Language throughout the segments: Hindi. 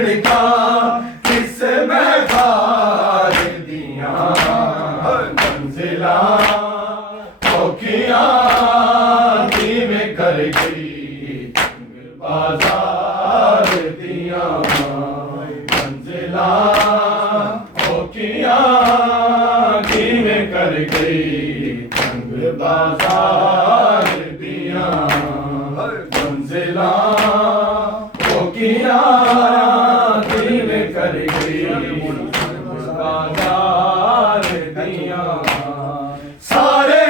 सजनिका किस में खार दिया मंजिला औखियां किवें कर गई बाजार दिया मंजिला औखियां किवें कर गई तंग बाजार दिया मंजिला औखियां किवें कर गई बाजार दिया सारे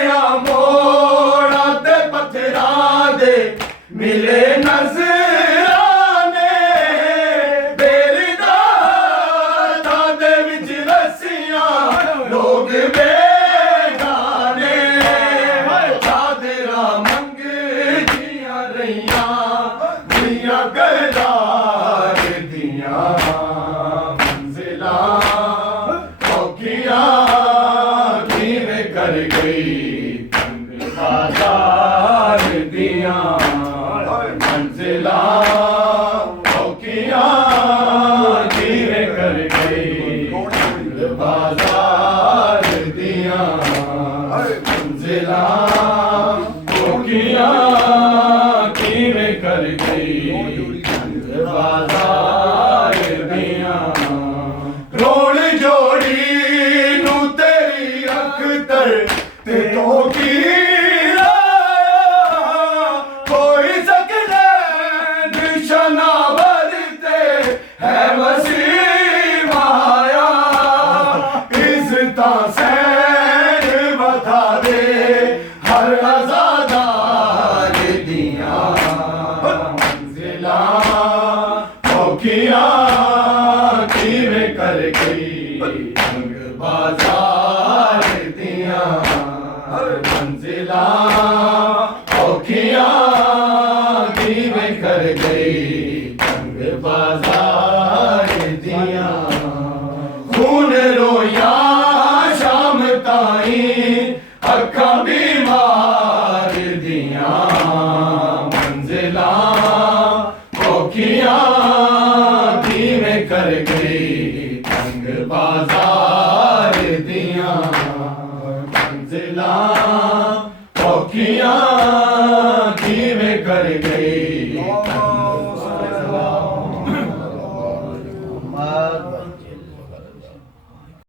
मोड़ा ते पत्थरां दे मिले नज़राने बेलदा दे विच रस्सियां लोग बेगाने चादरा मंग जियां रहियां जियां करदार दियां मंजिला औखियां किवें कर गई तंग बाजार दिया मंजिला औखियां किवें कर गई तंग बाजार दिया मंजिला औखियां किवें कर गई तंग बाजार दिया रोण जोड़ी नू तेरी अख्तर ते तो की कोई सकले निशाना बरते है वसीम आया इज़्ज़तां सैन बता दे हर आज़ादार दिया मंजिला औखियां किवें कर गई तंग बाजार दिया मंजिला औखियां किवें कर गई तंग बाजार दिया खून रोया शाम ताई अखां बीमार दिया मंजिला औखियां किवें कर गई तंग बाजार दिया मंजिला औखियां